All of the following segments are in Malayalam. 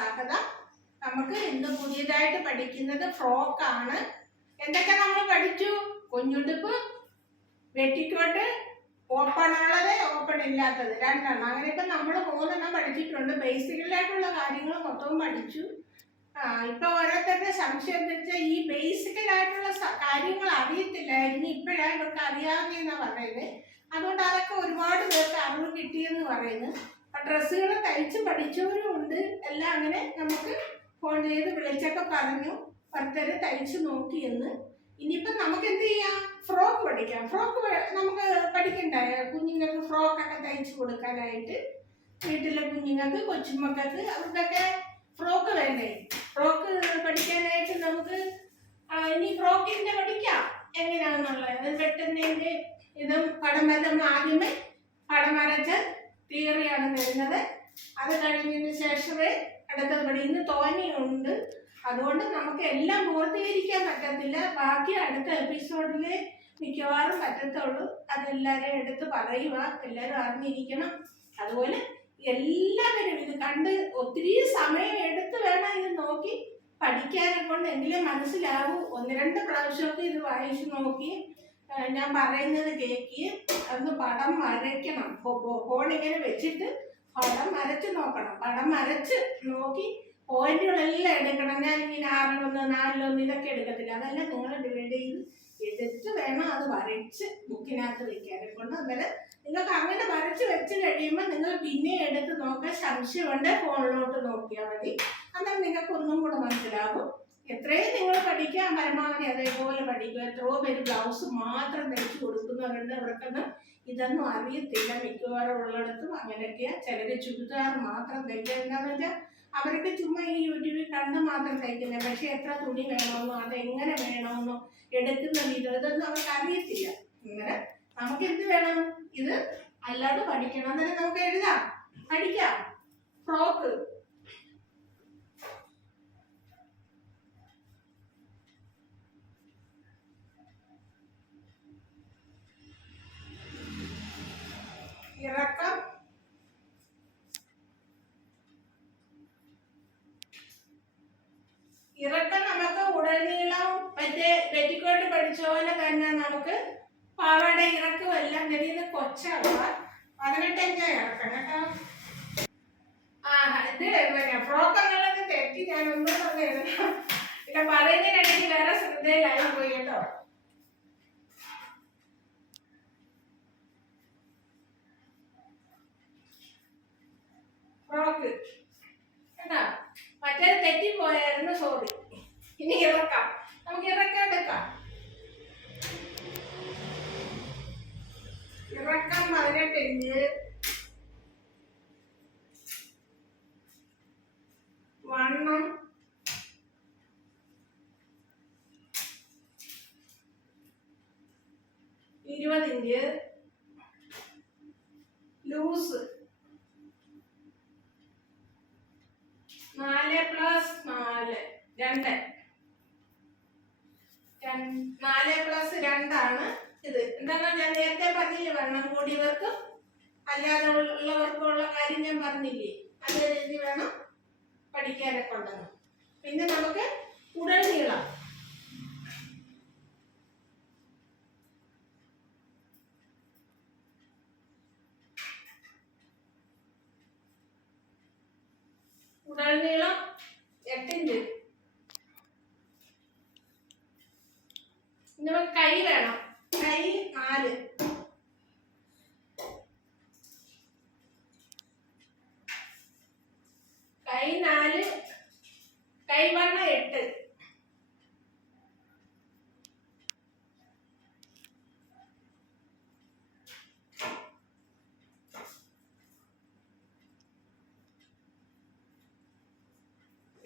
സ്വാഗത. നമുക്ക് ഇന്ന് പുതിയതായിട്ട് പഠിക്കുന്നത് ഫ്രോക്കാണ്. എന്തൊക്കെ നമ്മൾ പഠിച്ചു? കുഞ്ഞുടുപ്പ്, വെട്ടിക്കോട്ട്, ഓപ്പൺ ഉള്ളത്, ഓപ്പൺ ഇല്ലാത്തത് രണ്ടെണ്ണം. അങ്ങനെ ഇപ്പം നമ്മൾ 3 പഠിച്ചിട്ടുണ്ട്. ബേസിക്കലായിട്ടുള്ള കാര്യങ്ങൾ മൊത്തവും പഠിച്ചു. ഇപ്പൊ ഓരോരുത്തരുടെ സംശയം എന്ന് വെച്ചാൽ ഈ ബേസിക്കലായിട്ടുള്ള കാര്യങ്ങൾ അറിയത്തില്ലായിരുന്നു, ഇപ്പോഴാണ് ഇവർക്ക് അറിയാവുന്നതെന്നാണ് പറയുന്നത്. അതുകൊണ്ട് അതൊക്കെ ഒരുപാട് പേർക്ക് അറിവ് കിട്ടിയെന്ന് പറയുന്നു. ഡ്രസ്സുകൾ തയ്ച്ച് പഠിച്ചവരും ഉണ്ട്. എല്ലാം അങ്ങനെ നമുക്ക് ഫോൺ ചെയ്ത് വിളിച്ചൊക്കെ പറഞ്ഞു, ഭർത്തർ തയ്ച്ച് നോക്കിയെന്ന്. ഇനിയിപ്പം നമുക്ക് എന്ത് ചെയ്യാം? ഫ്രോക്ക് പഠിക്കാം. ഫ്രോക്ക് നമുക്ക് പഠിക്കണ്ടേ? കുഞ്ഞുങ്ങൾക്ക് ഫ്രോക്കൊക്കെ തയ്ച്ച് കൊടുക്കാനായിട്ട് വീട്ടിലെ കുഞ്ഞുങ്ങൾക്ക്, കൊച്ചുമക്കൾക്ക്, അവർക്കൊക്കെ ഫ്രോക്ക് വേണ്ടേ? ഫ്രോക്ക് പഠിക്കാനായിട്ട് നമുക്ക് ഇനി ഫ്രോക്കിൻ്റെ പഠിക്കാം എങ്ങനെയാണെന്നുള്ളത്. അത് വെട്ടുന്നതിൻ്റെ ഇതും പടം വരച്ച ആദ്യമേ പടം വരച്ച തിയറിയാണ് വരുന്നത്. അത് കഴിഞ്ഞതിന് ശേഷമേ അടുത്തത് പഠി. ഇന്ന് തോന്നിയുണ്ട്, അതുകൊണ്ട് നമുക്ക് എല്ലാം പൂർത്തീകരിക്കാൻ പറ്റത്തില്ല. ബാക്കി അടുത്ത എപ്പിസോഡിൽ മിക്കവാറും പറ്റത്തുള്ളൂ. അതെല്ലാവരും എടുത്ത് പറയുക, എല്ലാവരും അറിഞ്ഞിരിക്കണം. അതുപോലെ എല്ലാവരും ഇത് കണ്ട് ഒത്തിരി സമയം എടുത്ത് വേണം ഇത് നോക്കി പഠിക്കാനെ കൊണ്ട്, എങ്കിലും മനസ്സിലാവൂ. 1-2 പ്രാവശ്യമൊക്കെ ഇത് വായിച്ചു നോക്കി ഞാൻ പറയുന്നത് കേൾക്കി അന്ന് പടം വരയ്ക്കണം. ഫോണിങ്ങനെ വെച്ചിട്ട് പടം വരച്ച് നോക്കണം. പടം വരച്ച് നോക്കി പോയിന്റുകളെല്ലാം എടുക്കണം. ഞാനിങ്ങനെ 6-1, 4-1 ഇതൊക്കെ എടുക്കത്തില്ല. അതെല്ലാം നിങ്ങൾ ഡിവൈഡ് ചെയ്ത് എടുത്ത് വേണം അത് വരച്ച് ബുക്കിനകത്ത് വെക്കാനെ കൊണ്ട്. അന്നേരം നിങ്ങൾക്ക് അങ്ങനെ വരച്ച് വെച്ച് കഴിയുമ്പോൾ നിങ്ങൾ പിന്നെ എടുത്ത് നോക്കാൻ സംശയമുണ്ട്, ഫോണിലോട്ട് നോക്കിയാൽ മതി. അന്നേരം നിങ്ങൾക്ക് ഒന്നും കൂടെ മനസ്സിലാകും. എത്രയും നിങ്ങൾ പഠിക്കാൻ പരമാവധി അതേപോലെ പഠിക്കുക. എത്രയോ പേര് ബ്ലൗസ് മാത്രം തയ്ച്ച് കൊടുക്കുന്നവരുണ്ട്. അവർക്കൊന്നും ഇതൊന്നും അറിയത്തില്ല. മിക്കവാറും ഉള്ളിടത്തും അങ്ങനെയൊക്കെയാ. ചിലർ ചുരിദാർ മാത്രം തയ്ക്കുക. എന്താണെന്ന് വെച്ചാൽ അവർക്ക് ചുമ്മാ ഈ യൂട്യൂബിൽ കണ്ട് മാത്രം തയ്ക്കുന്നത്. പക്ഷെ എത്ര തുണി വേണമെന്നോ അതെങ്ങനെ വേണമെന്നോ എടുക്കുന്ന ഇതൊന്നും അവർക്ക് അറിയത്തില്ല. ഇങ്ങനെ നമുക്ക് എന്ത് വേണം? ഇത് അല്ലാതെ പഠിക്കണം. അന്നേരം നമുക്ക് എഴുതാം, പഠിക്കാം. ഫ്രോക്ക് ഇറക്കം, ഇറക്കം നമുക്ക് ഉടനീളം മറ്റേ പെറ്റിക്കോട്ട് പഠിച്ച പോലെ തന്നെ നമുക്ക് പാവാട ഇറക്കും എല്ലാം തന്നെ കൊച്ചളവ 18 ഇഞ്ച് ഇറക്കണം കേട്ടോ. ഇത് ഫ്രോക്ക് എന്നുള്ളത് തെറ്റി ഞാനൊന്നും പറഞ്ഞിരുന്നു. ഇല്ല, പറയുന്നതിനിടയ്ക്ക് വേറെ ശ്രദ്ധയിലായി പോയി കേട്ടോ. ഫ്രോക്ക് കേട്ടോ, മറ്റേ തെറ്റിപ്പോയായിരുന്നു, സോറി. ഇനി ഇറക്കാം, നമുക്ക് ഇറക്കം എടുക്കാം. ഇറക്കം 18 ഇഞ്ച്, വണ്ണം 20 ഇഞ്ച്, ലൂസ് 4+4 2, 4+2 ആണ് ഇത്. എന്താണ് ഞാൻ നേരത്തെ പറഞ്ഞില്ലേ, വണ്ണം കൂടിയവർക്കും അല്ലാതെ ഉള്ളവർക്കുള്ള കാര്യം ഞാൻ പറഞ്ഞില്ലേ. അതേ രീതി വേണം പഠിക്കാനൊക്കെ ഉണ്ടെന്ന്. പിന്നെ നമുക്ക് ഉടൽ നീളം, ഉടൽ നീളം 8 ഇഞ്ച്. നമുക്ക് കൈ വേണം, കൈ 4, കൈ 4, കൈവണ്ണം 8.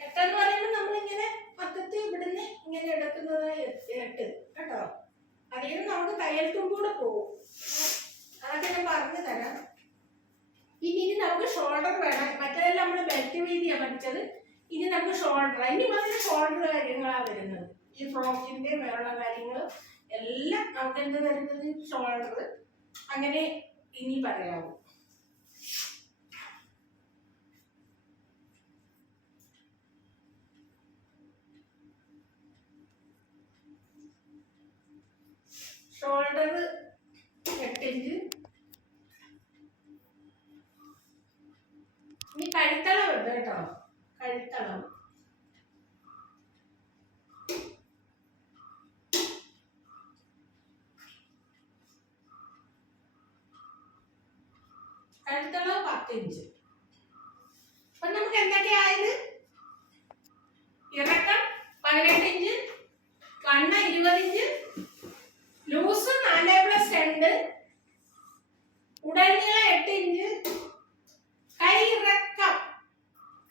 എട്ടെന്ന് പറയുമ്പോൾ നമ്മളിങ്ങനെ മൊത്തത്തിൽ ഇവിടുന്ന് ഇങ്ങനെ എടുക്കുന്നത് 8 കേട്ടോ. അതിന് നമുക്ക് തയ്യൽ തുമ്പൂടെ പോകും. അതൊക്കെ ഞാൻ പറഞ്ഞു തരാം. ഇനി നമുക്ക് ഷോൾഡർ വേണം. മറ്റേതെല്ലാം നമ്മൾ ബെൽറ്റ് വീതിയാണ് പഠിച്ചത്. ഇനി നമുക്ക് ഷോൾഡർ, ഇനി വന്നിട്ട് ഷോൾഡർ കാര്യങ്ങളാണ് വരുന്നത്. ഈ ഫ്രോക്കിന്റെ വേറെ കാര്യങ്ങൾ എല്ലാം നമുക്ക് എന്ത് വരുന്നത്? ഷോൾഡർ. അങ്ങനെ ഇനി പറയാവൂ. ഇഞ്ച്. അപ്പൊ നമുക്ക് എന്തൊക്കെയായത്? ഇറക്കം 18 ഇഞ്ച്, കണ്ണ 20 ഇഞ്ച്, ലൂസ് 4+2, ഉടനീളം 8 ഇഞ്ച്, കൈ ഇറക്കം,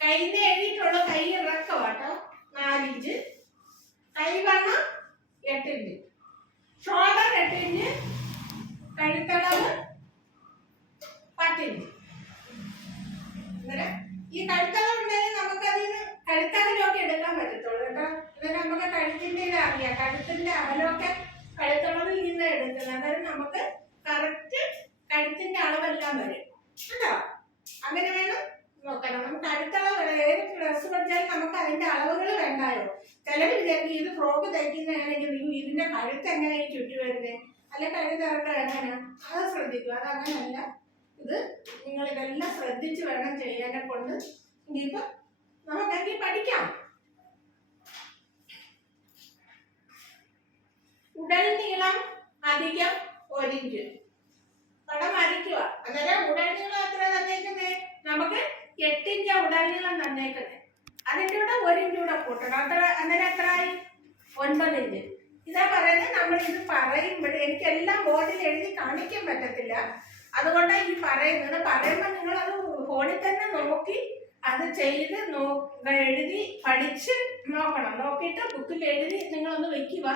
കൈന്ന് എഴുതിയിട്ടുള്ള കൈ ഇറക്കം കേട്ടോ 4 ഇഞ്ച്, കൈവണ്ണം 8 ഇഞ്ച്, ഷോൾഡർ 8 ഇഞ്ച്, കഴുത്തളവ് 10 ഇഞ്ച്. ഈ കഴുത്തളവ് ഉണ്ടെങ്കിൽ നമുക്ക് അതിന് കഴുത്തകലൊക്കെ എടുക്കാൻ പറ്റത്തുള്ളൂ കേട്ടോ. അന്നേരം നമുക്ക് കഴുത്തിന്റെ അറിയാം, കഴുത്തിന്റെ അകലൊക്കെ കഴുത്തളവിൽ നിന്ന് എടുക്കുന്നത്. അന്നേരം നമുക്ക് കറക്റ്റ് കഴുത്തിന്റെ അളവെല്ലാം വരും കേട്ടോ. അങ്ങനെ വേണം നോക്കണം. നമുക്ക് കഴുത്തളവ് ഏത് ഡ്രസ്സ് പഠിച്ചാലും നമുക്ക് അതിന്റെ അളവുകൾ വേണ്ടായോ. ചിലർ വിചാരിക്കും ഇത് ഫ്രോക്ക് തയ്ക്കുന്നതാണെങ്കിൽ ഇതിന്റെ കഴുത്ത് എങ്ങനെയാണ് ചുറ്റി വരുന്നത്, അല്ലെ കഴുത്തിറക്കം എങ്ങനെയാ, അത് ശ്രദ്ധിക്കുക. അത് അങ്ങനെയല്ല. ഇത് നിങ്ങൾ ഇതെല്ലാം ശ്രദ്ധിച്ച് വേണം ചെയ്യാനെ കൊണ്ട് ഇനിയിപ്പോ നമുക്കെങ്കിൽ പഠിക്കാം. ഉടൽ നീളം അധികം 1 ഇഞ്ച് പടം വരയ്ക്കുക. അന്നേരം ഉടൽ നീളം എത്ര തന്നേക്കുന്നേ? നമുക്ക് 8 ഇഞ്ച് ഉടൽ നീളം തന്നേക്കുന്നേ. അതിൻ്റെ കൂടെ 1 ഇഞ്ച് കൂടെ കൂട്ടണം. അന്നേരം എത്രയായി? 9 ഇഞ്ച്. ഇതാ പറയുന്നത്. നമ്മൾ ഇത് പറയുമ്പോൾ എനിക്കെല്ലാം ബോർഡിൽ എഴുതി കാണിക്കാൻ പറ്റത്തില്ല, അതുകൊണ്ട് ഈ പറയുന്നത്. പറയുമ്പോൾ നിങ്ങൾ അത് ഫോണിൽ തന്നെ നോക്കി അത് ചെയ്ത് എഴുതി പഠിച്ച് നോക്കണം. നോക്കിയിട്ട് ബുക്കിൽ എഴുതി നിങ്ങളൊന്ന് വെക്കുക.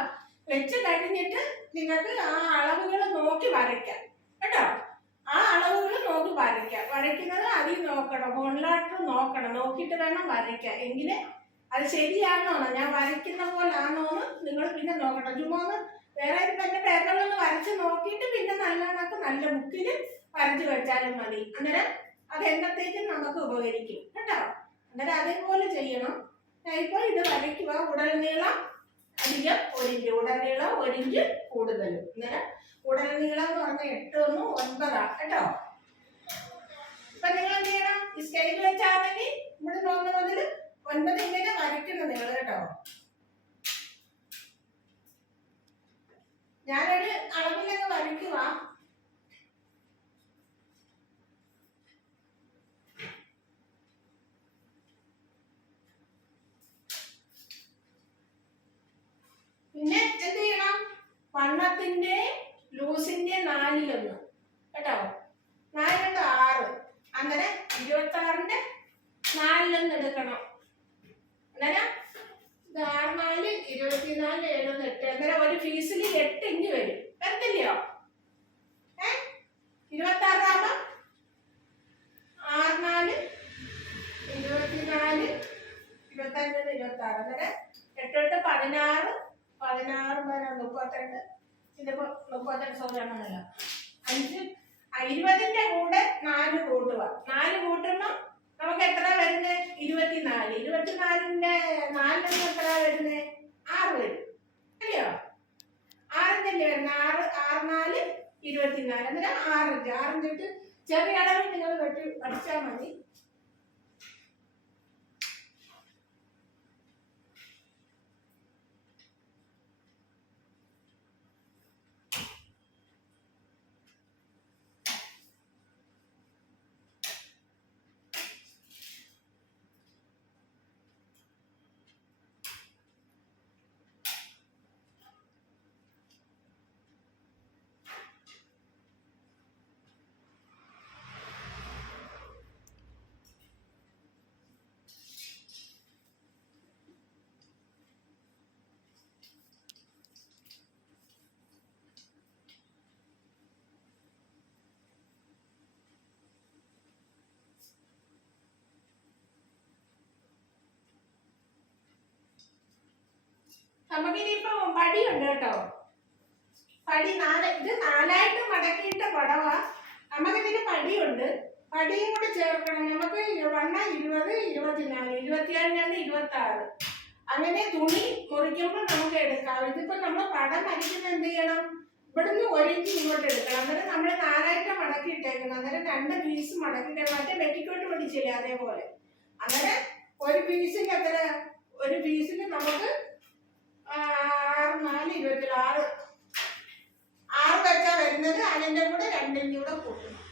വെച്ച് കഴിഞ്ഞിട്ട് നിങ്ങൾക്ക് ആ അളവുകൾ നോക്കി വരയ്ക്കാം കേട്ടോ. ആ അളവുകൾ നോക്കി വരയ്ക്കാം. വരയ്ക്കുന്നത് അതിൽ നോക്കണം, ഫോണിലോട്ട് നോക്കണം. നോക്കിയിട്ട് വേണം വരയ്ക്കാൻ. എങ്കിലേ അത് ശരിയാണോ, ഞാൻ വരയ്ക്കുന്ന പോലാണോന്ന് നിങ്ങൾ പിന്നെ നോക്കണം. ചുമ്മാ ഒന്ന് വേറെ തന്നെ പേപ്പറിലൊന്ന് വരച്ച് നോക്കിയിട്ട് പിന്നെ നല്ല ബുക്കിൽ വരച്ച് വെച്ചാലും മതി. അന്നേരം അത് എന്നത്തേക്കും നമുക്ക് ഉപകരിക്കും കേട്ടോ. അന്നേരം അതേപോലെ ചെയ്യണം. ഇപ്പോൾ ഇത് വരയ്ക്കുക. ഉടൽ നീളം അധികം 1 ഇഞ്ച്, ഉടൽ നീളം 1 ഇഞ്ച് കൂടുതലും. അന്നേരം ഉടൽ നീളം എന്ന് പറഞ്ഞാൽ 8 1 9 കേട്ടോ. ഇപ്പൊ നിങ്ങൾ എന്ത് ചെയ്യണം? ഈ സ്കെയിൽ വെച്ചാണെങ്കിൽ ഇവിടെ 9 മുതൽ 9 ഇങ്ങനെ വരയ്ക്കണം നിങ്ങൾ കേട്ടോ. ഞാനൊരു അളവിലൊക്കെ വരയ്ക്കുക. പിന്നെ എന്ത് ചെയ്യണം? വണ്ണത്തിന്റെ ലൂസിന്റെ 4/1 കേട്ടോ. 4 6. അങ്ങനെ 26ന്റെ 4/1 എടുക്കണം. അന്നേരം 6 4 24 7 8. അന്നേരം ഒരു പീസിൽ 8 ഇഞ്ച് വരും. വരത്തില്ലയോ? 26 ആകുമ്പോ 6 4 24 25 26. അന്നേരം 8 8 16 16 32. ഇതിപ്പോ 32 സൗകര്യമാണല്ലോ. 5 20ന്റെ കൂടെ 4 കൂട്ടുക. 4 കൂട്ടുമ്പോ നമുക്ക് എത്ര വരുന്നത്? 24. 24ന്റെ 4 എത്ര വരുന്നത്? 6 വരും അല്ലയോ? 6 വരുന്നത്. 6 4 24. അന്നേരം 6 ഇഞ്ച്. 6 ഇഞ്ചിട്ട് ചെറിയ അളവിൽ നിങ്ങൾ വെട്ടി പഠിച്ചാൽ മതി. നമുക്കിനിയിപ്പോ പടിയുണ്ട് കേട്ടോ. പടി 4. ഇത് 4ആയിട്ട് മടക്കിയിട്ട പടവാ. നമുക്കിതിന് പടിയുണ്ട്. പടിയും കൂടി ചേർക്കണം. നമുക്ക് വണ്ണ 20 24 27 26. അങ്ങനെ തുണി മുറിക്കുമ്പോൾ നമുക്ക് എടുക്കാം. ഇതിപ്പോ നമ്മൾ പടം വരയ്ക്കുന്ന എന്ത് ചെയ്യണം? ഇവിടുന്ന് 1 ഇഞ്ച് ഇങ്ങോട്ട് എടുക്കണം. അന്നേരം നമ്മൾ 4ആയിട്ട് മടക്കി ഇട്ടേക്കണം. അന്നേരം 2 പീസ് മടക്കിട്ട് മറ്റേ പെറ്റിക്കോട്ട് പഠിച്ചില്ലേ അതേപോലെ. അങ്ങനെ ഒരു പീസിന് എത്ര? ഒരു പീസിന് നമുക്ക് 6 4 26. 6 വെച്ചാ വരുന്നത്. അതിൻ്റെ കൂടെ 2 ഇഞ്ച് കൂടെ കൂട്ടണം.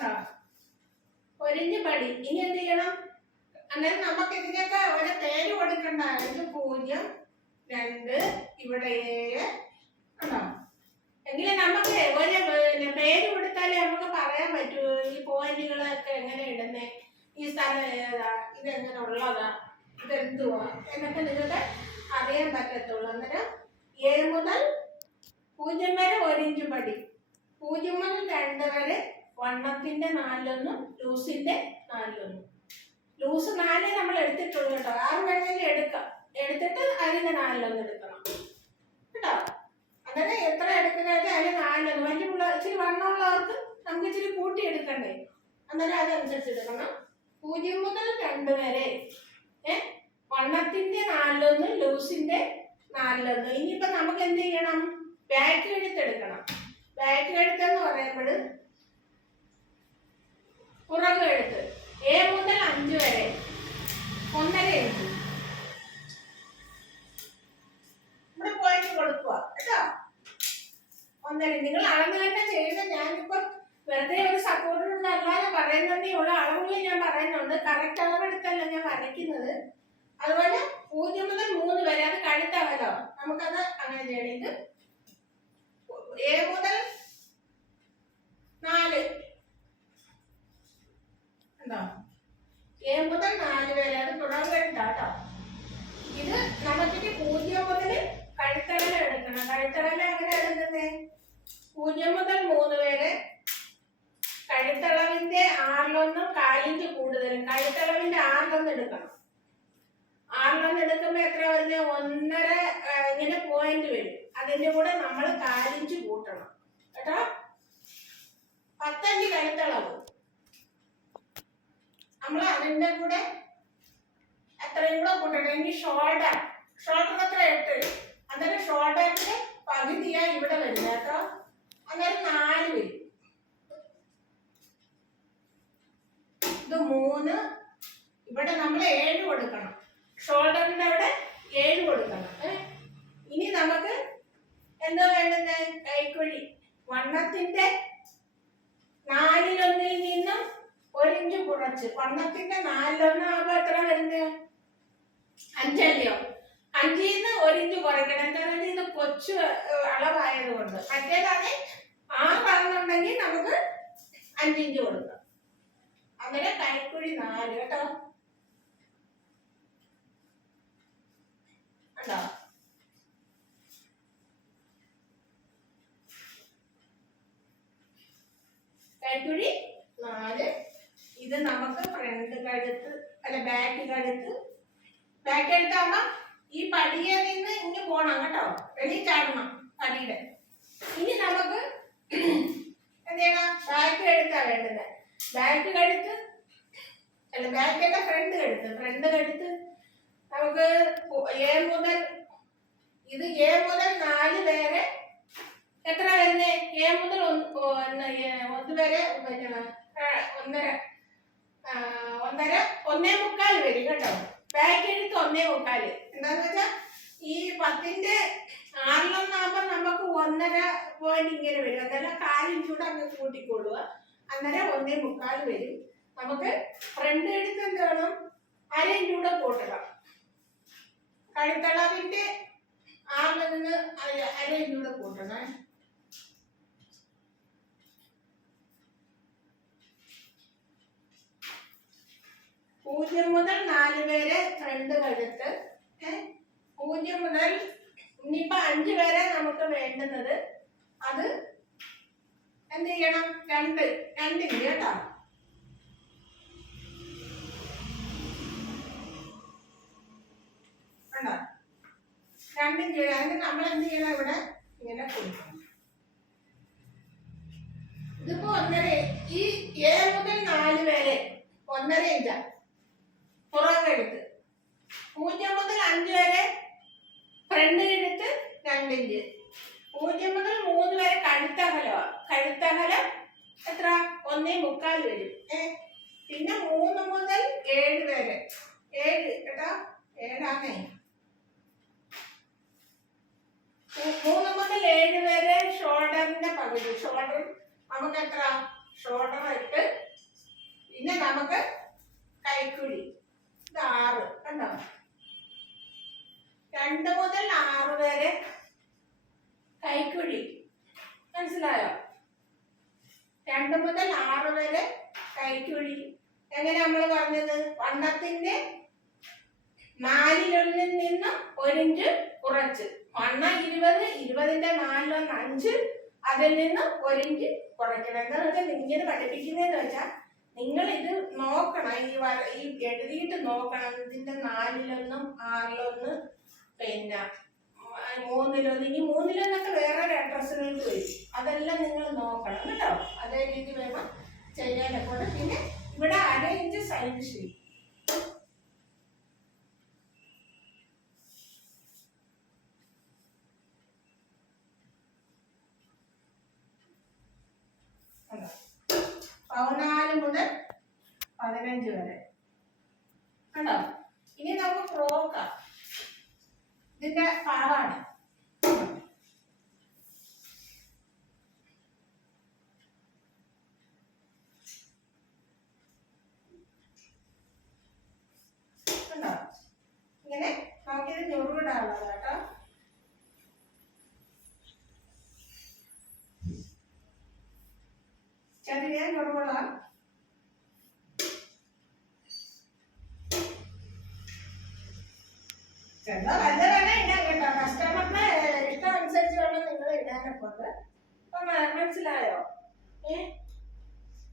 കണ്ടോ, 1 ഇഞ്ച് പടി. ഇനി എന്ത് ചെയ്യണം? അന്നേരം നമുക്ക് ഇതിനൊക്കെ ഒരു പേര് കൊടുക്കണ്ട. ഇത് 0, 2, ഇവിടെ 7 കണ്ടോ. എങ്കിലും നമുക്ക് ഒരു പേര് കൊടുത്താലേ നമുക്ക് പറയാൻ പറ്റൂ ഈ പോയിന്റുകളൊക്കെ എങ്ങനെ ഇടുന്നേ, ഈ സ്ഥലം ഏതാ, ഇതെങ്ങനെ ഉള്ളതാ, ഇതെന്തുവാ എന്നൊക്കെ നിങ്ങൾക്ക് അറിയാൻ പറ്റത്തുള്ളൂ. അന്നേരം 7 മുതൽ 0 വരെ 1 ഇഞ്ച് പടി, 0 മുതൽ 2 വരെ വണ്ണത്തിന്റെ 4 ലൂസിന്റെ 4. ലൂസ് 4 നമ്മൾ എടുത്തിട്ടുള്ളൂ കേട്ടോ. 6 വേണമെങ്കിൽ എടുക്കാം. എടുത്തിട്ട് അതിന്റെ 4 എടുക്കണം കേട്ടോ. അങ്ങനെ എത്ര എടുക്കുന്നത് അതിന് 4 വലിയ ഇച്ചിരി വണ്ണമുള്ളവർക്ക് നമുക്ക് ഇച്ചിരി കൂട്ടി എടുക്കണ്ടേ, അന്നേരം അതനുസരിച്ച് എടുക്കണം. 0 മുതൽ 2 വരെ വണ്ണത്തിന്റെ 4 ലൂസിന്റെ 4. ഇനിയിപ്പോ നമുക്ക് എന്ത് ചെയ്യണം? ബാക്ക് എഴുത്തെടുക്കണം. ബാക്ക് എഴുത്തെന്ന് പറയുമ്പോൾ പുറകു എഴുത്ത് A മുതൽ 5 വരെ 1.5 ഇഞ്ച് ഇവിടെ പോയിന്റ് കൊടുക്കുക കേട്ടോ. 1.5 നിങ്ങൾ അളന്ന് തന്നെ ചെയ്യുന്ന. ഞാനിപ്പോ വെറുതെ ഒരു സപ്പോർട്ട് അല്ലാതെ പറയുന്നത് ഇവിടെ അളവുകൾ ഞാൻ പറയുന്നുണ്ട്. കറക്റ്റ് അളവെടുത്തല്ല ഞാൻ വരയ്ക്കുന്നത്. അതുപോലെ 0 മുതൽ 3 വരെ അത് കഴുത്തകലോ, നമുക്കത് അങ്ങനെ ചെയ്യണം. ഇത് A മുതൽ 4 ഉണ്ടോ, A മുതൽ 4 വരെ അത് തുടങ്ങട്ടോ. ഇത് നമുക്കിനി 0 മുതൽ കഴുത്തകല എടുക്കണം. കഴുത്തകല എങ്ങനെ എടുക്കുന്നേ? 0 മുതൽ 3 വരെ കഴുത്തളവിന്റെ 6 കാലിഞ്ച് കൂടുതലും. കഴുത്തളവിന്റെ 6 എടുക്കണം. 6 എടുക്കുമ്പോ എത്ര വരുന്നത്? 1.5 ഇങ്ങനെ പോയിന്റ് വരും. അതിന്റെ കൂടെ നമ്മൾ കാലിഞ്ച് കൂട്ടണം കേട്ടോ. 10 ഇഞ്ച് കഴുത്തളവ് നമ്മൾ അതിന്റെ കൂടെ എത്രയും കൂടെ കൂട്ടണം. ഇനി ഷോൾഡർ എത്ര 8. അന്നേരം ഷോൾഡറിന്റെ പകുതിയാ ഇവിടെ വരും കേട്ടോ. അന്നേരം 4 വരും. ഇത് 3. ഇവിടെ നമ്മൾ 7 കൊടുക്കണം. ഷോൾഡറിന്റെ അവിടെ 7 കൊടുക്കണം. ഇനി നമുക്ക് എന്താ വേണ്ടുന്നത്? കൈക്കുഴി. വണ്ണത്തിന്റെ 4-1 നിന്നും 1 ഇഞ്ച് കുറച്ച്. വണ്ണത്തിന്റെ 4-1 ആകുമ്പോ എത്ര വരുന്നത്? 5 അല്ലയോ? 5-ന്ന് 1 ഇഞ്ച് കുറയ്ക്കണം. എന്താ പറയുക, ഇത് കൊച്ചു അളവായതുകൊണ്ട്. മറ്റേതാണ് 6 ആണെന്നുണ്ടെങ്കിൽ നമുക്ക് 5 ഇഞ്ച് കൊടുക്കാം. അങ്ങനെ കൈക്കുഴി 4 കേട്ടോ. ഉണ്ടോ? കൈക്കുഴി 4. ഇത് നമുക്ക് ഫ്രണ്ട് കഴുത്ത് അല്ല ബാക്ക് കഴുത്ത്. ബാക്ക് കഴുത്താകുമ്പോ ഈ പടിയെ നിന്ന് ഇങ്ങ് പോണം കേട്ടോ. വെളിയിൽ ചാടണം പടിയുടെ. ഇനി നമുക്ക് എന്ത് ചെയ്യണം? ബാക്ക് കഴുത്താ വേണ്ടത്. ബാക്ക് കഴുത്ത് അല്ല, ബാക്കല്ല ഫ്രണ്ട് കഴുത്ത്. ഫ്രണ്ട് കഴുത്ത് നമുക്ക് A മുതൽ 4 വരെ എത്ര വരുന്നേ? A മുതൽ 1 വരെ 1.25 വരും കേട്ടോ. ബാക്ക് എഴുത്ത് 1.25. എന്താന്ന് വെച്ചാ ഈ 10ന്റെ 6-1 ആകുമ്പോ നമുക്ക് 1.5 പോയിന്റ് ഇങ്ങനെ വരും. അന്നേരം 4 ഇഞ്ചൂടെ അങ്ങ് കൂട്ടിക്കൊള്ളുക. അന്നേരം 1.25 വരും. നമുക്ക് ഫ്രണ്ട് എഴുത്ത് എന്ത് വേണം? 1/2 ഇഞ്ചൂടെ കൂട്ടണം. കഴുത്തളവിന്റെ 6 നിന്ന് 1/2 ഇഞ്ചൂടെ കൂട്ടണം. പൂജ്യം മുതൽ 4 വരെ ഫ്രണ്ട് കഴുത്ത്. 0 മുതൽ ഇനിയിപ്പോ 5 വരെ നമുക്ക് വേണ്ടുന്നത്. അത് എന്ത് ചെയ്യണം? 2 ഇഞ്ച് കേട്ടോ. കണ്ടോ? 2 ഇഞ്ച്. അതിന് നമ്മൾ എന്ത് ചെയ്യണം? ഇവിടെ ഇങ്ങനെ കൊടുക്കണം. ഇതിപ്പോ 1.5. ഈ A മുതൽ 4 വരെ 1.5 ഇഞ്ചാ പുറം കഴുത്ത്. 0 മുതൽ 5 വരെ ഫ്രണ്ട് കഴുത്ത് 2 ഇഞ്ച്. 0 മുതൽ 3 വരെ കഴുത്തകലോ. കഴുത്തകലം എത്ര? 1.25 വരും. പിന്നെ 3 മുതൽ 7 വരെ 7 കേട്ടോ. 7 ആണേ. 3 മുതൽ 7 വരെ ഷോൾഡറിന്റെ പകുതി. ഷോൾഡർ നമുക്ക് എത്ര? ഷോൾഡർ 8. പിന്നെ നമുക്ക് കൈക്കുഴി ഇത് 6. കണ്ടോ? 2 മുതൽ 6 വരെ കൈക്കുഴി. മനസ്സിലായോ? 2 മുതൽ 6 വരെ കൈക്കുഴി. എങ്ങനെ നമ്മൾ പറഞ്ഞത്? വണ്ണത്തിന്റെ 4/1 നിന്ന് 1 ഇഞ്ച് കുറച്ച്. വണ്ണം 20, 20ന്റെ 4/1 5. അതിൽ നിന്ന് 1 ഇഞ്ച് കുറയ്ക്കണം. എന്താണെന്ന് വെച്ചാൽ ഇങ്ങനെ പഠിപ്പിക്കുന്നതെന്ന് വെച്ചാൽ നിങ്ങൾ ഇത് നോക്കണം. ഈ എഴുതിയിട്ട് നോക്കണം. ഇതിന്റെ 4/1, 6/1, പിന്നെ 3/1. ഇനി 3/1 വേറെ അഡ്രസ്സുകൾക്ക് വരും. അതെല്ലാം നിങ്ങൾ നോക്കണം കേട്ടോ. അതേ രീതി വേണം ചെയ്യാനൊക്കെ. പിന്നെ ഇവിടെ 1/2 ഇഞ്ച് സൈഡ് ഷേപ്പ്. കണ്ടോ? 14 മുതൽ 15 വരെ. കണ്ടോ? ഇനി നമുക്ക് ഫ്രോക്ക്. ഇതിന്റെ പാവാണ്. കണ്ടോ? ഇങ്ങനെ നമുക്കിത് ഞുറുകിടാനുള്ളത് കേട്ടോ. ചെറിയ ഞുറുകളാ. ചെറുതോ വലുതോ വേണേ ഇടാൻ കേട്ടോ. കസ്റ്റമറിന്റെ ഇഷ്ടം അനുസരിച്ച് വേണം നിങ്ങൾ ഇടാനൊക്കെ ഉണ്ട്. അപ്പൊ മനസ്സിലായോ?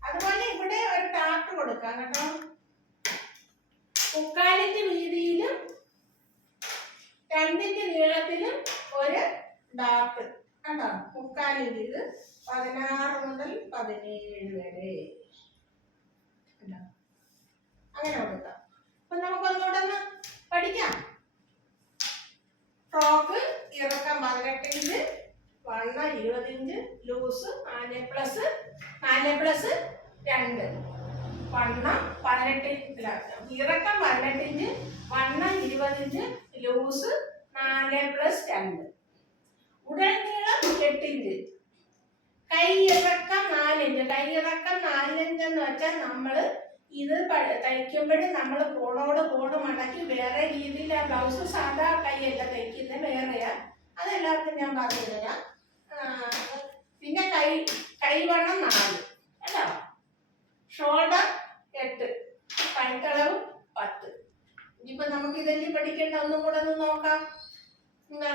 അതുപോലെ ഇവിടെ ഒരു ടാപ്പ് കൊടുക്കാം കേട്ടോ. 3/4 ഇഞ്ച് വീതിയിലും 2 ഇഞ്ച് നീളത്തിലും ഒരു ഡാർട്ട്. കണ്ടോ? 3/4 ഇഞ്ച്. ഇത് 16 മുതൽ 17 വരെ. അങ്ങനെ കൊടുക്കാം. അപ്പൊ നമുക്കൊന്നുകൂടെ ഒന്ന് പഠിക്കാം. ഫ്രോക്ക് ഇറക്കം 18 ഇഞ്ച്, വണ്ണം 20 ഇഞ്ച്, ലൂസ് 4+2. വണ്ണം 18 ഇറക്കം 18 ഇഞ്ച്, വണ്ണം 20 ഇഞ്ച്, ലൂസ് 4+2. ഉടനീളം 8 ഇഞ്ച്. കൈയിറക്കം 4 ഇഞ്ച്. കൈയിറക്കം 4 ഇഞ്ച് എന്ന് വെച്ചാൽ നമ്മൾ ഇത് തയ്ക്കുമ്പോഴും നമ്മൾ കോട് മടക്കി വേറെ രീതിയിൽ ആ ബ്ലൗസ് സാധാ കൈയല്ല തയ്ക്കുന്നത്, വേറെയാ. അതെല്ലാവർക്കും ഞാൻ പറഞ്ഞു തരാം. പിന്നെ കൈവണ്ണം 4 കേട്ടോ. ഷോൾഡർ 8, കഴുത്തളവ് 10. ഇനിയിപ്പോ നമുക്ക് ഇതെല്ലാം പഠിക്കേണ്ട. ഒന്നും കൂടെ ഒന്ന് നോക്കാം. എന്താ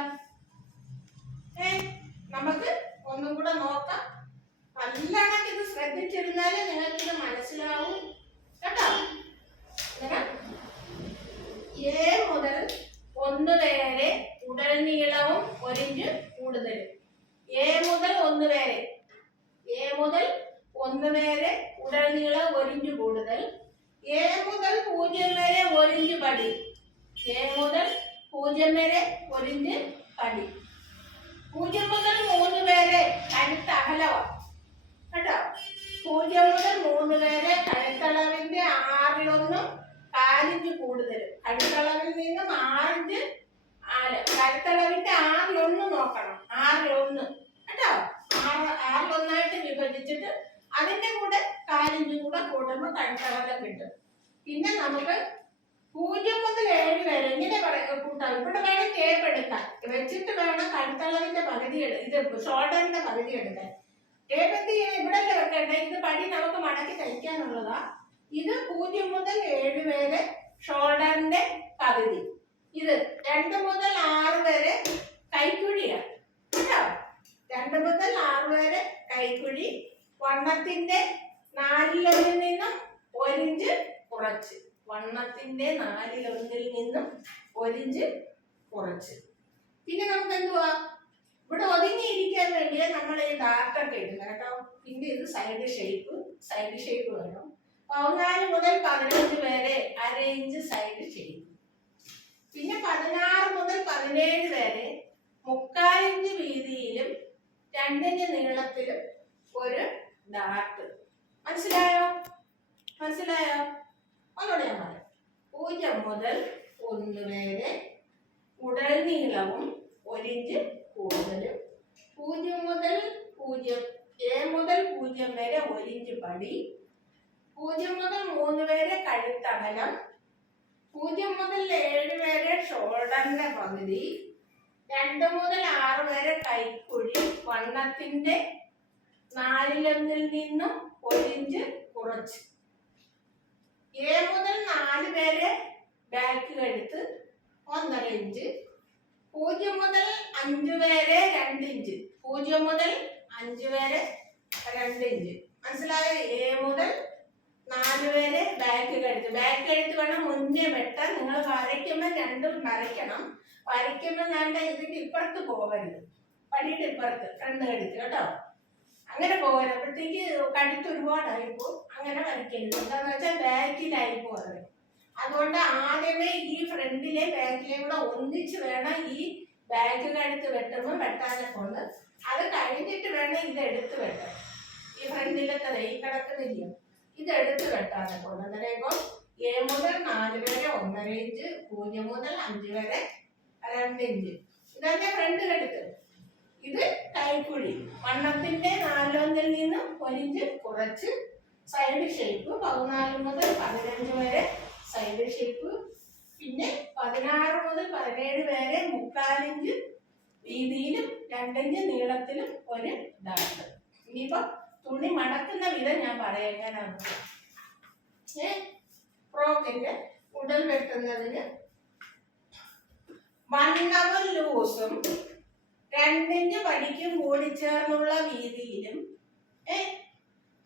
നമുക്ക് ഒന്നും കൂടെ നോക്കാം. നല്ലോണം ഇത് ശ്രദ്ധിച്ചിരുന്നാലേ നിങ്ങൾക്കിത് മനസ്സിലാവും കേട്ടോ. A മുതൽ 1 വരെ ഉടൽ നീളവും 1 ഇഞ്ച് കൂടുതലും. A മുതൽ 1 വരെ ഉടൽ നീളം 1 ഇഞ്ച് കൂടുതൽ. A മുതൽ 0 വരെ 1 ഇഞ്ച് പടി. A മുതൽ 0 വരെ 1 ഇഞ്ച് പടി. 0 മുതൽ 3 വരെ കഴുത്ത് അകലമാണ് കേട്ടോ. 0 മുതൽ 3 വരെ കഴുത്തളവിന്റെ 6/1 4 ഇഞ്ച് കൂടുതൽ. കഴുത്തളവിൽ നിന്നും 6 ഇഞ്ച് കഴുത്തളവിന്റെ 6/1 നോക്കണം. 6/1 കേട്ടോ. 6/1 വിഭജിച്ചിട്ട് അതിന്റെ കൂടെ 4 ഇഞ്ചും കൂടെ കൂടുമ്പോൾ കഴുത്തളവ് കിട്ടും. പിന്നെ നമുക്ക് 0 മുതൽ 7 വരെ ഇങ്ങനെ കൂട്ടാം. ഇവിടെ വേണം ടേപ്പ് എടുക്കാൻ. വെച്ചിട്ട് വേണം കഴുത്തളവിന്റെ പകുതി ഇത് ഷോൾഡറിന്റെ പകുതി എടുക്കാൻ. ടേപ്പ് എന്ത് ചെയ്യണം? ഇവിടെ വെക്കണ്ടേ. ഇത് പടി നമുക്ക് മടക്കി തയ്ക്കാനുള്ളതാ. ഇത് 0 മുതൽ 7 വരെ ഷോൾഡറിന്റെ പകുതി. ഇത് 2 മുതൽ 6 വരെ കൈക്കുഴിയാണ് കേട്ടോ. 2 മുതൽ 6 വരെ കൈക്കുഴി. വണ്ണത്തിന്റെ 4/1 നിന്നും 1 ഇഞ്ച് കുറച്ച്. വണ്ണത്തിന്റെ 4/1 നിന്നും 1 ഇഞ്ച് കുറച്ച്. പിന്നെ നമുക്ക് എന്തുവാ ഇവിടെ ഒതുങ്ങിയിരിക്കാൻ വേണ്ടിയാ നമ്മൾ ഈ ഡാർട്ടൊക്കെ ഇടുന്നത് കേട്ടോ. പിന്നെ ഇത് സൈഡ് ഷേപ്പ് വേണം. 14 മുതൽ 15 വരെ 1/2 ഇഞ്ച് സൈഡ് ഷേപ്പ്. പിന്നെ 16 മുതൽ 17 വരെ 3/4 ഇഞ്ച് വീതിയിലും 2 ഇഞ്ച് നീളത്തിലും ഒരു ഡാർട്ട്. മനസ്സിലായോ? ഒന്നുകൂടെ ഞാൻ പറയാം. 0 മുതൽ 1 വരെ ഉടൽ നീളവും 1 ഇഞ്ച് കൂടുതലും. 0 മുതൽ എ മുതൽ 0 വരെ 1 ഇഞ്ച് പടി, 0 മുതൽ 3 വരെ കഴുത്തകലം, 0 മുതൽ 7 വരെ ഷോൾഡറിന്റെ പകുതി, 2 മുതൽ 6 വരെ കൈക്കുഴി, വണ്ണത്തിന്റെ 4 നിന്നും 1 ഇഞ്ച് കുറച്ച്. എ മുതൽ 4 വരെ ബാക്ക് കഴുത്ത് 1.5 ഇഞ്ച്, 0 മുതൽ 5 വരെ 2 ഇഞ്ച്, 0 മുതൽ 5 വരെ 2 ഇഞ്ച്. മനസ്സിലായോ? എ മുതൽ 4 വരെ ബാക്ക് കഴുത്ത് വേണം മുന്നേ വെട്ടാൻ. നിങ്ങൾ വരയ്ക്കുമ്പോൾ രണ്ടും വരയ്ക്കണം. വരയ്ക്കുമ്പോൾ വേണ്ട ഇതിന്റെ ഇപ്പുറത്ത് പോകരുത്, പടിയുടെ ഇപ്പുറത്ത് ഫ്രണ്ട് കഴുത്ത് കേട്ടോ. അങ്ങനെ പോകരുത്, അപ്പോഴത്തേക്ക് കഴുത്ത് ഒരുപാടായിപ്പോ. അങ്ങനെ വരയ്ക്കരുത്. എന്താന്ന് വെച്ചാൽ ബാക്കിലായിപ്പോ അത്. അതുകൊണ്ട് ആദ്യമേ ഈ ഫ്രണ്ടിലെ ബാക്കിലെ കൂടെ ഒന്നിച്ച് വേണം ഈ ബാക്ക് കഴുത്ത് വെട്ടുമ്പോൾ വെട്ടാനെ കൊണ്ട്. അത് കഴിഞ്ഞിട്ട് വേണം ഇത് എടുത്ത് വെട്ടാൻ. ഈ ഫ്രണ്ടിലത്തെ ഈ കിടക്കുന്നില്ല, ഇത് എടുത്ത് വെട്ടാനെ കൊണ്ട്. അന്നേരം എ മുതൽ 4 വരെ 1.5 ഇഞ്ച്, 0 മുതൽ 5 വരെ 2 ഇഞ്ച്. ഇതന്നെ ഫ്രണ്ട് കഴുത്ത്. ഇത് കൈക്കുഴി, വണ്ണത്തിന്റെ 4 നിന്ന് 1 ഇഞ്ച് കുറച്ച്. സൈഡ് ഷേപ്പ് 14 മുതൽ 15 വരെ സൈഡ് ഷേപ്പ്. പിന്നെ 16 മുതൽ 17 വരെ 3/4 ഇഞ്ച് വീതിയിലും 2 ഇഞ്ച് നീളത്തിലും ഒരു ഡാട്ട്. ഇനിയിപ്പോ തുണി മടക്കുന്ന വിധം ഞാൻ പറയാം എങ്ങനെയാണ്. ഫ്രോക്കിന്റെ ഉടൽ വെട്ടുന്നതിന് വണ്ണവും ലൂസും 2 ഇഞ്ച് പടിക്കും കൂടി ചേർന്നുള്ള വീതിയിലും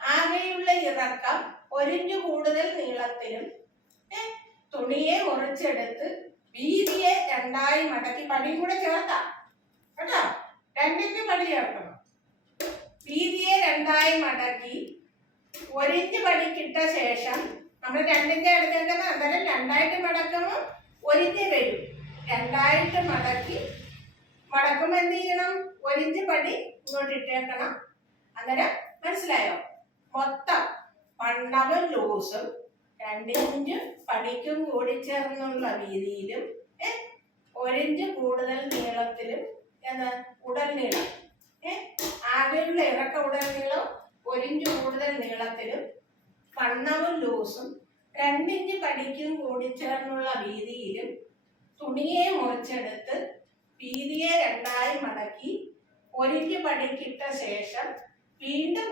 ആകെയുള്ള ഇറക്കം 1 ഇഞ്ച് കൂടുതൽ നീളത്തിലും തുണിയെ മുറിച്ചെടുത്ത് വീതിയെ 2ആയി മടക്കി, പടിയും കൂടെ ചേർത്താം കേട്ടോ. 2 ഇഞ്ച് പടി ചേർക്കണം. വീതിയെ 2ആയി മടക്കി 1 ഇഞ്ച് പടിക്കിട്ട ശേഷം നമ്മൾ 2 ഇഞ്ച് എടുത്തേക്കുന്നത്. അന്നേരം 2ആയിട്ട് മടക്കുമ്പോൾ 1 ഇഞ്ച് വരും. 2ആയിട്ട് മടക്കുമ്പോൾ എന്ത് ചെയ്യണം? 1 ഇഞ്ച് പടി ഇങ്ങോട്ട് ഇട്ടേക്കണം. അന്നേരം മനസ്സിലായോ? മൊത്തം വണ്ണവും ലൂസും 2 ഇഞ്ച് പടിക്കും കൂടി ചേർന്നുള്ള വീതിയിലും 1 ഇഞ്ച് കൂടുതൽ നീളത്തിലും ഉടൽ നീളം, ആകെയുള്ള ഇറക്ക ഉടൽ നീളം 1 ഇഞ്ച് കൂടുതൽ നീളത്തിലും വണ്ണവും ലൂസും 2 ഇഞ്ച് പടിക്കും കൂടി ചേർന്നുള്ള വീതിയിലും തുണിയെ മുറിച്ചെടുത്ത് വീതിയെ 2ആയി മടക്കി 1 ഇഞ്ച് പടിക്കിട്ട ശേഷം വീണ്ടും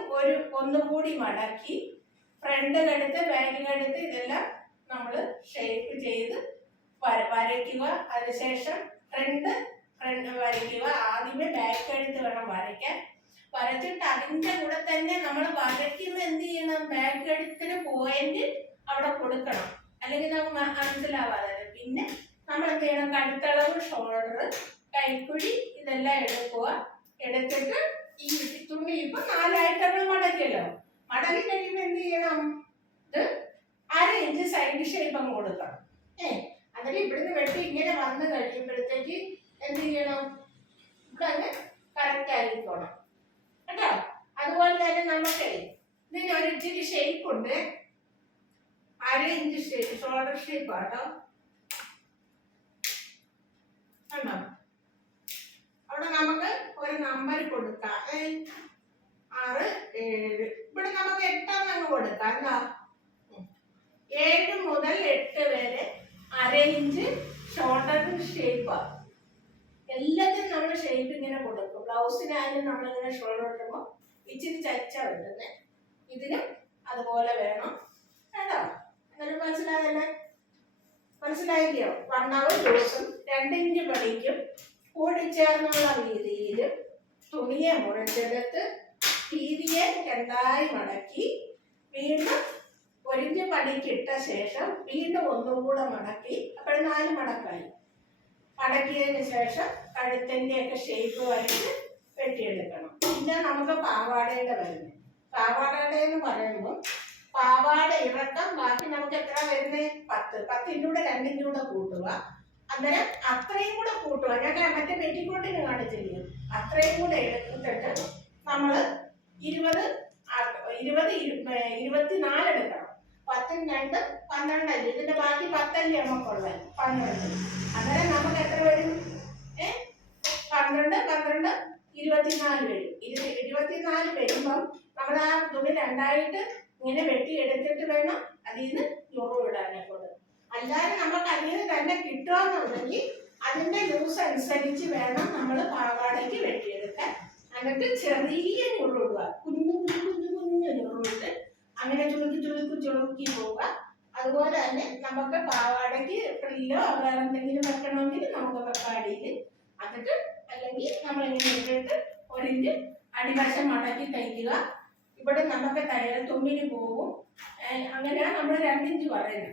ഒന്നുകൂടി മടക്കി ഫ്രണ്ട് കഴുത്ത് ബാക്ക് കഴുത്ത് ഇതെല്ലാം നമ്മൾ ഷേപ്പ് ചെയ്ത് വരയ്ക്കുക. അതിനുശേഷം ഫ്രണ്ട് വരയ്ക്കുക. ആദ്യമേ ബാക്ക് കഴുത്ത് വേണം വരയ്ക്കാൻ. വരച്ചിട്ട് അതിൻ്റെ കൂടെ തന്നെ നമ്മൾ വരയ്ക്കുമ്പോൾ എന്ത് ചെയ്യണം? ബാക്ക് കഴുത്തിന് പോയിന്റ് അവിടെ കൊടുക്കണം, അല്ലെങ്കിൽ നമുക്ക് മനസ്സിലാവാതെ. പിന്നെ നമ്മൾ എന്ത് ചെയ്യണം? കഴുത്തളവ്, ഷോൾഡർ, കൈക്കുഴി ഇതെല്ലാം എടുക്കുക. എടുത്തിട്ട് ഈ തുണി ഇപ്പൊ 4ആയിട്ട് നമ്മൾ മടക്കിയല്ലോ. മടക്കി കഴിയുമ്പോൾ എന്ത് ചെയ്യണം? ഇത് 1/2 ഇഞ്ച് സൈഡ് ഷേപ്പ് അങ്ങ് കൊടുക്കണം. അതിൽ ഇവിടുന്ന് വെട്ടി ഇങ്ങനെ വന്ന് കഴിയുമ്പോഴത്തേക്ക് എന്ത് ചെയ്യണം? ഇവിടെ അങ്ങ് കറക്റ്റ് ആയിക്കോണം കേട്ടോ. അതുപോലെ തന്നെ നമുക്ക് ഇതിനൊരു ഇച്ചിരി ഷേപ്പ് ഉണ്ട്. 1/2 ഇഞ്ച് ഷേപ്പ്, ഷോൾഡർ ഷേപ്പ് ആട്ടോ. കണ്ടോ? അവിടെ നമുക്ക് ഒരു നമ്പർ കൊടുക്കാം. 6, 7. ഇവിടെ നമുക്ക് 8 അങ്ങ് കൊടുക്കാം. എന്താ? 7 മുതൽ 8 വരെ 1/2 ഇഞ്ച് ഷോൾഡറിന് ഷേപ്പാണ്. എല്ലാത്തിനും നമ്മൾ ഷേപ്പ് ഇങ്ങനെ കൊടുക്കും. ബ്ലൗസിനായാലും നമ്മളിങ്ങനെ ഷോൾഡർ ഇടുമ്പോൾ ഇച്ചിരി ചച്ച വരുന്നത്. ഇതിനും അതുപോലെ വേണം കേട്ടോ. എന്നാലും മനസ്സിലായല്ലേ? മനസ്സിലായില്ലയോ? വണ്ണവും ലൂസും 2 ഇഞ്ച് പടിക്കും കൂടിച്ചേർന്നുള്ള വീതിയിലും തുണിയെ മുറിച്ചെടുത്ത് വീതിയെ 2ആയി മടക്കി വീണ്ടും 1 ഇഞ്ച് പടിക്കിട്ട ശേഷം വീണ്ടും ഒന്നുകൂടെ മടക്കി. അപ്പോൾ 4 മടക്കായി. മടക്കിയതിന് ശേഷം കഴുത്തിന്റെ ഒക്കെ ഷേപ്പ് വരച്ച് വെട്ടിയെടുക്കണം. പിന്നെ നമുക്ക് പാവാടയുടെ വരുന്നത്. പാവാടയുടെ എന്ന് പറയുമ്പോൾ പാവാട ഇറക്കം ബാക്കി നമുക്ക് എത്ര വരുന്നത്? 10. 10ൻ്റെ കൂടെ 2 ഇഞ്ച് കൂടെ കൂട്ടുക. അന്നേരം അത്രയും കൂടെ കൂട്ടുക. ഞാൻ മറ്റേ പെറ്റിക്കോട്ടിന് കാണിച്ചില്ലേ? അത്രയും കൂടെ എടുത്തിട്ട് നമ്മൾ 24 എടുക്കണം. 10 2 12 അല്ലേ? ഇതിന്റെ ബാക്കി 10 അല്ലേ നമുക്കുള്ളത്? 12. അന്നേരം നമുക്ക് എത്ര വരും? 12 12, 12, 24 വരും. 24 വരുമ്പം നമ്മൾ ആ തുണി രണ്ടായിട്ട് ഇങ്ങനെ വെട്ടിയെടുത്തിട്ട് വേണം അതിൽ നിന്ന് ഞൊറിവിടാനെ കൊണ്ട്. അല്ലാതെ നമുക്ക് അതിൽ നിന്ന് തന്നെ കിട്ടുകയെന്നുണ്ടെങ്കിൽ അതിന്റെ ലൂസ് അനുസരിച്ച് വേണം നമ്മൾ പാവാടയ്ക്ക് വെട്ടിയെടുക്കാൻ. എന്നിട്ട് ചെറിയ ഞൊറിവിടുക, കുഞ്ഞു കുഞ്ഞു കുഞ്ഞു കുഞ്ഞു ഞൊറിവിട്ട് അങ്ങനെ ചുളുക്കി പോവുക. അതുപോലെ തന്നെ നമുക്ക് പാവാടയ്ക്ക് ഫ്രില്ലോ വേറെ എന്തെങ്കിലും വെക്കണമെങ്കിൽ നമുക്ക് വെക്കാടിയിൽ എന്നിട്ട് അല്ലെങ്കിൽ നമ്മളിങ്ങനെ ഇട്ടിട്ട് 1 ഇഞ്ച് അടിവശം മടക്കി തയ്ക്കുക. ഇവിടെ നമുക്ക് തുമ്മിന് പോകും. അങ്ങനെയാണ് നമ്മൾ 2 ഇഞ്ച് പറയുന്നത്.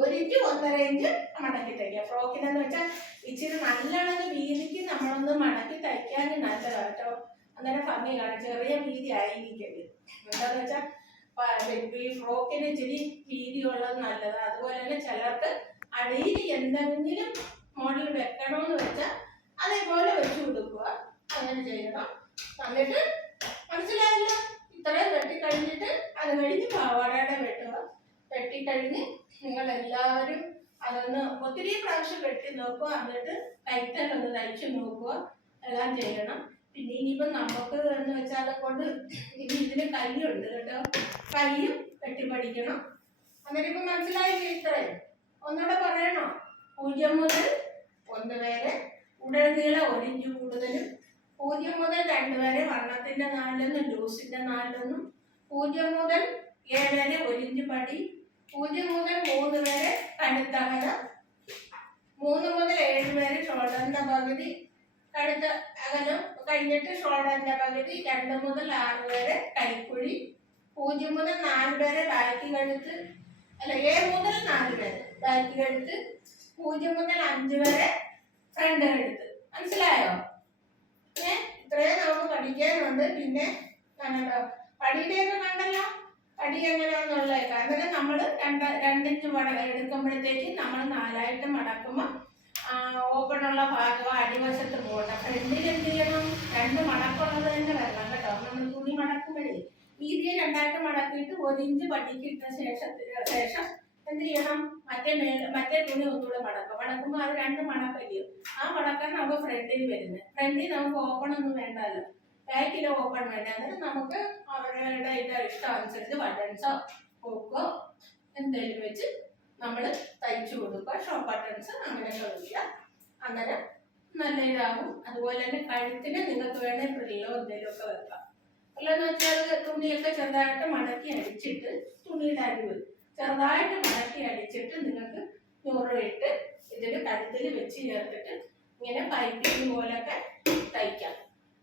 1 ഇഞ്ച് 1.5 ഇഞ്ച് മടക്കി തയ്ക്കുക. ഫ്രോക്കിനെന്ന് വെച്ചാൽ ഇച്ചിരി നല്ലോണം വീതിക്ക് നമ്മളൊന്ന് മടക്കി തയ്ക്കാൻ നല്ലതാണ് കേട്ടോ. അന്നേരം ഭംഗി കാണും. ചെറിയ വീതി ആയിരിക്കരുത്. എന്താന്ന് വെച്ചാൽ ഈ ഫ്രോക്കിന് ഇച്ചിരി വീതി ഉള്ളത് നല്ലതാണ്. അതുപോലെ തന്നെ ചിലർക്ക് അടിയിൽ എന്തെങ്കിലും മോഡൽ വെക്കണമെന്ന് വെച്ചാൽ അതേപോലെ വെച്ച് കൊടുക്കുക. അങ്ങനെ ചെയ്യണം. എന്നിട്ട് മനസ്സിലായല്ലോ. ഇത്രയും വെട്ടിക്കഴിഞ്ഞിട്ട് അത് കഴിഞ്ഞ് പാവാടയുടെ വെട്ടുക. വെട്ടിക്കഴിഞ്ഞ് നിങ്ങളെല്ലാവരും അതൊന്ന് ഒത്തിരി പ്രാവശ്യം വെട്ടി നോക്കുക. എന്നിട്ട് ടൈറ്റൊന്ന് തയ്ച്ച് നോക്കുക. എല്ലാം ചെയ്യണം. പിന്നെ ഇനിയിപ്പം നമുക്ക് എന്ന് വെച്ചാൽ കൊണ്ട് ഇതിന് കയ്യുണ്ട് കേട്ടോ. കയ്യും വെട്ടിപ്പടിക്കണം. അന്നേരം ഇപ്പം മനസ്സിലായില്ലേ? ഇത്രയും ഒന്നുകൂടെ പറയണോ? 0 മുതൽ 1 വരെ ഉടനീളം 1 ഇഞ്ച് കൂടുതലും, 0 മുതൽ 2 വരെ വണ്ണത്തിന്റെ 4 ലൂസിന്റെ 4, 0 മുതൽ 7 വരെ 1 ഇഞ്ച് പടി, 0 മുതൽ 3 വരെ കഴുത്തകല, 3 മുതൽ 7 വരെ ഷോൾഡറിന്റെ പകുതി കഴുത്ത അകലം കഴിഞ്ഞിട്ട് ഷോൾഡറിന്റെ പകുതി, 2 മുതൽ 6 വരെ കൈക്കുഴി, 0 മുതൽ 4 വരെ ബാക്കി കഴുത്ത്, അല്ല 7 മുതൽ 4 വരെ ബാക്കി കഴുത്ത്, 0 മുതൽ 5 വരെ ഫ്രണ്ട് കഴുത്ത്. മനസ്സിലായോ? ഇത്രയും നമുക്ക് പഠിക്കാനുണ്ട്. പിന്നെ പടിയുടെയൊക്കെ കണ്ടല്ലോ. പടി എങ്ങനെയാണെന്നുള്ളത് കാരണം നമ്മൾ 2 ഇഞ്ച് എടുക്കുമ്പോഴത്തേക്ക് നമ്മൾ 4ആയിട്ട് മടക്കുമ്പോൾ ഓപ്പണുള്ള ഭാഗം അടിവശത്ത് പോകട്ടെ. ഫ്രണ്ടിൽ എന്ത് ചെയ്യണം? 2 മടക്കുള്ളത് തന്നെ വരണം കേട്ടോ. നമ്മൾ തുണി മടക്കുമ്പോഴേ വീതിയെ 2ആയിട്ട് മടക്കിയിട്ട് 1 ഇഞ്ച് പടിക്കിട്ട ശേഷം എന്ത് ചെയ്യണം? മറ്റേ തുണി ഒന്നുകൂടെ മടക്കുമ്പോൾ അത് 2 മടക്കല്ലയോ. ആ മടക്കാൻ നമുക്ക് ഫ്രണ്ടിൽ വരുന്നത്. ഫ്രണ്ടിൽ നമുക്ക് ഓപ്പൺ ഒന്നും വേണ്ടല്ലോ. ബാക്കിൽ ഓപ്പൺ വേണ്ട. എന്നിട്ട് നമുക്ക് അവരുടെ ഇഷ്ടം അനുസരിച്ച് ബട്ടൺസോ ഹൂക്കോ എന്തെങ്കിലും വെച്ച് നമ്മൾ തയ്ച്ചു കൊടുക്കുക. ഷോപ്പ് ബട്ടൺസ് അങ്ങനെയൊക്കെ വയ്ക്കുക. അന്നേരം നല്ല ഇതാകും. അതുപോലെ തന്നെ കഴുത്തിന് നിങ്ങൾക്ക് വേണേൽ ഫ്രില്ലോ എന്തെങ്കിലുമൊക്കെ വെക്കാം. അല്ലെന്ന് വെച്ചാൽ തുണിയൊക്കെ ചെറുതായിട്ട് മടക്കി അടിച്ചിട്ട് തുണിയുടെ അരിവ് ചെറുതായിട്ട് മടക്കി അടിച്ചിട്ട് നിങ്ങൾക്ക് 100 ഇട്ട് ഇതിൽ കഴുത്തിൽ വെച്ച് ചേർത്തിട്ട് ഇങ്ങനെ പൈപ്പിംഗ് പോലൊക്കെ തയ്ക്കാം.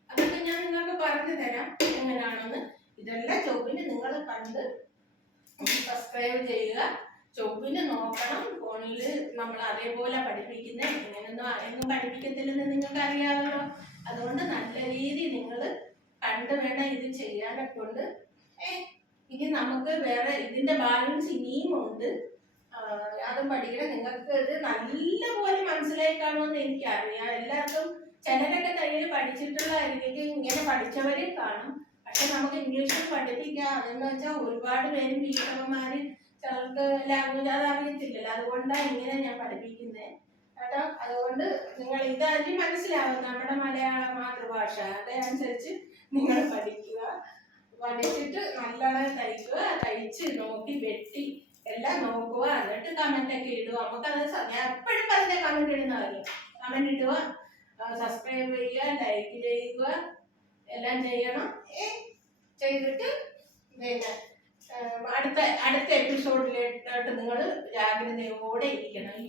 അതൊക്കെ ഞാൻ നിങ്ങൾക്ക് പറഞ്ഞു തരാം എങ്ങനെയാണെന്ന്. ഇതെല്ലാം ചൊവ്വിന് നിങ്ങൾ കണ്ട് സബ്സ്ക്രൈബ് ചെയ്യുക. ചൊവ്വിന് നോക്കണം. ഫോണിൽ നമ്മൾ അതേപോലെ പഠിപ്പിക്കുന്നത് ഇങ്ങനെയൊന്നും എങ്ങും പഠിപ്പിക്കത്തില്ലെന്ന് നിങ്ങൾക്ക് അറിയാമല്ലോ. അതുകൊണ്ട് നല്ല രീതി നിങ്ങൾ കണ്ട് വേണം ഇത് ചെയ്യാനൊക്കെ ഉണ്ട്. ഇനി നമുക്ക് വേറെ ഇതിന്റെ ബാലൻസ് ഇനിയും ഉണ്ട്. അതും പഠിക്കണം. നിങ്ങൾക്ക് ഇത് നല്ലപോലെ മനസ്സിലായി കാണുമെന്ന് എനിക്കറിയാം. എല്ലാവർക്കും ചിലരൊക്കെ തയ്യൽ പഠിച്ചിട്ടുള്ളതായിരിക്കും. ഇങ്ങനെ പഠിച്ചവരെയും കാണും. പക്ഷെ നമുക്ക് ഇംഗ്ലീഷിൽ പഠിപ്പിക്കാം. അതെന്ന് വെച്ചാൽ ഒരുപാട് പേരും ടീച്ചർമാര് ചിലർക്ക് ലാംഗ്വേജ് അത് അറിയത്തില്ലല്ലോ. അതുകൊണ്ടാണ് ഇങ്ങനെ ഞാൻ പഠിപ്പിക്കുന്നത് കേട്ടോ. അതുകൊണ്ട് നിങ്ങൾ ഇതാദ്യം മനസ്സിലാവും. നമ്മുടെ മലയാള മാതൃഭാഷ അതനുസരിച്ച് നിങ്ങൾ പഠിക്കുക. പഠിച്ചിട്ട് നല്ലോണം തയ്ക്കുക. തയ്ച്ച് നോക്കി വെട്ടി എല്ലാം നോക്കുക. എന്നിട്ട് കമന്റ് ഒക്കെ ഇടുക. നമുക്കത് ഞാൻ എപ്പോഴും പറഞ്ഞ കമന്റ് ഇടുന്ന കാര്യം. കമന്റ് ഇടുക, സബ്സ്ക്രൈബ് ചെയ്യുക, ലൈക്ക് ചെയ്യുക, എല്ലാം ചെയ്യണം. ചെയ്തിട്ട് പിന്നെ അടുത്ത എപ്പിസോഡിലോട്ട് നിങ്ങൾ ജാഗ്രതയോടെ ഇരിക്കണം.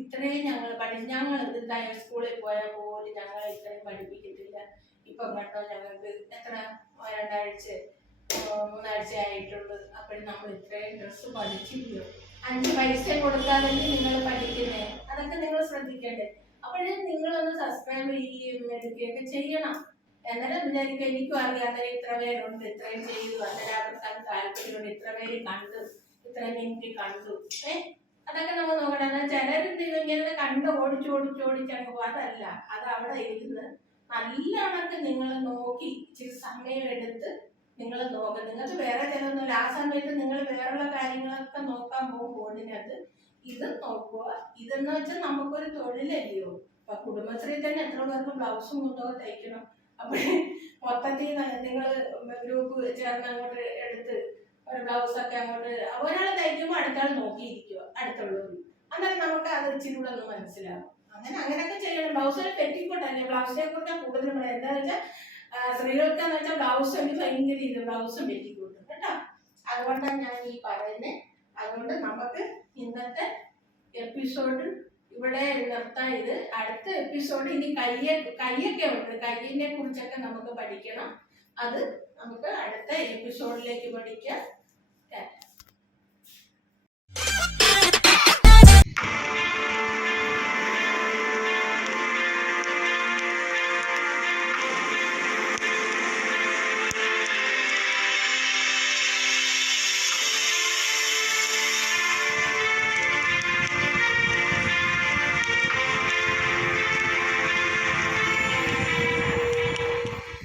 ഇത്രയും ഞങ്ങൾ ഇത് സ്കൂളിൽ പോയാൽ പോലും ഞങ്ങൾ ഇത്രയും പഠിപ്പിക്കത്തില്ല. ഇപ്പം കേട്ടോ ഞങ്ങൾക്ക് എത്ര 2 ആഴ്ച 3 ആഴ്ച ആയിട്ടുള്ളൂ. അപ്പോഴും നമ്മൾ ഇത്രയും ഡ്രസ്സ് പഠിച്ചില്ലയോ. 5 പൈസ കൊടുക്കാതെ നിങ്ങൾ പഠിക്കുന്നേ. അതൊക്കെ നിങ്ങൾ ശ്രദ്ധിക്കേണ്ടേ. അപ്പോഴും നിങ്ങളൊന്ന് സബ്സ്ക്രൈബ് ചെയ്യുകയും എടുക്കുകയൊക്കെ ചെയ്യണം. എന്നാലും വിചാരിക്കും എനിക്കും അറിയാം അന്നേരം ഇത്ര പേരുണ്ട്, ഇത്രയും ചെയ്തു, അന്നേരം അവർക്ക് അത് താല്പര്യമുണ്ട്, ഇത്ര പേര് കണ്ടു, ഇത്രയും മിനിറ്റ് കണ്ടു. അതൊക്കെ നമ്മൾ നോക്കണം. ചിലരുണ്ട് ഇങ്ങനെ കണ്ട് ഓടിച്ചങ്ങ് പോകും. അതല്ല, അത് അവിടെ ഇരുന്ന് നല്ലവണ്ണം നിങ്ങൾ നോക്കി ഇച്ചിരി സമയം എടുത്ത് നിങ്ങൾ നോക്കുക. നിങ്ങൾക്ക് വേറെ ചിലതൊന്നുമില്ല. ആ സമയത്ത് നിങ്ങൾ വേറെയുള്ള കാര്യങ്ങളൊക്കെ നോക്കാൻ പോകും ഫോണിനകത്ത്. ഇത് നോക്കുക. ഇതെന്ന് വെച്ചാൽ നമുക്കൊരു തൊഴിലല്ലയോ. അപ്പൊ കുടുംബശ്രീ തന്നെ എത്ര പേർക്ക് ബ്ലൗസും മുണ്ടൊക്കെ തയ്ക്കണം. അപ്പൊ മൊത്തത്തിൽ നിങ്ങൾ ഗ്രൂപ്പ് ചേർന്ന് അങ്ങോട്ട് എടുത്ത് ഒരു ബ്ലൗസൊക്കെ അങ്ങോട്ട് ഒരാൾ തയ്ക്കുമ്പോൾ അടുത്താൾ നോക്കിയിരിക്കുക അടുത്തുള്ളത്. അന്നേരം നമുക്ക് അത് ഇച്ചിരി കൂടെ ഒന്ന് മനസ്സിലാവും. അങ്ങനെയൊക്കെ ചെയ്യണം. ബ്ലൗസിൽ പെറ്റിക്കോട്ടല്ലേ, ബ്ലൗസിനെ കുറിച്ചാണ് കൂടുതലും പറയാം. എന്താണെന്ന് വെച്ചാൽ സ്ത്രീകൾക്കെന്ന് വെച്ചാൽ ബ്ലൗസ് എനിക്ക് ഭയങ്കര ഇത് ബ്ലൗസും പെറ്റിക്കോട്ടും കേട്ടോ. അതുകൊണ്ടാണ് ഞാൻ ഈ പറയുന്നത്. അതുകൊണ്ട് നമുക്ക് ഇന്നത്തെ എപ്പിസോഡ് ഇവിടെ നിർത്താം. ഇത് അടുത്ത എപ്പിസോഡ് ഇനി കയ്യൊക്കെ ഉണ്ട്, കയ്യിനെ കുറിച്ചൊക്കെ നമുക്ക് പഠിക്കണം. അത് നമുക്ക് അടുത്ത എപ്പിസോഡിലേക്ക് പഠിക്കാം.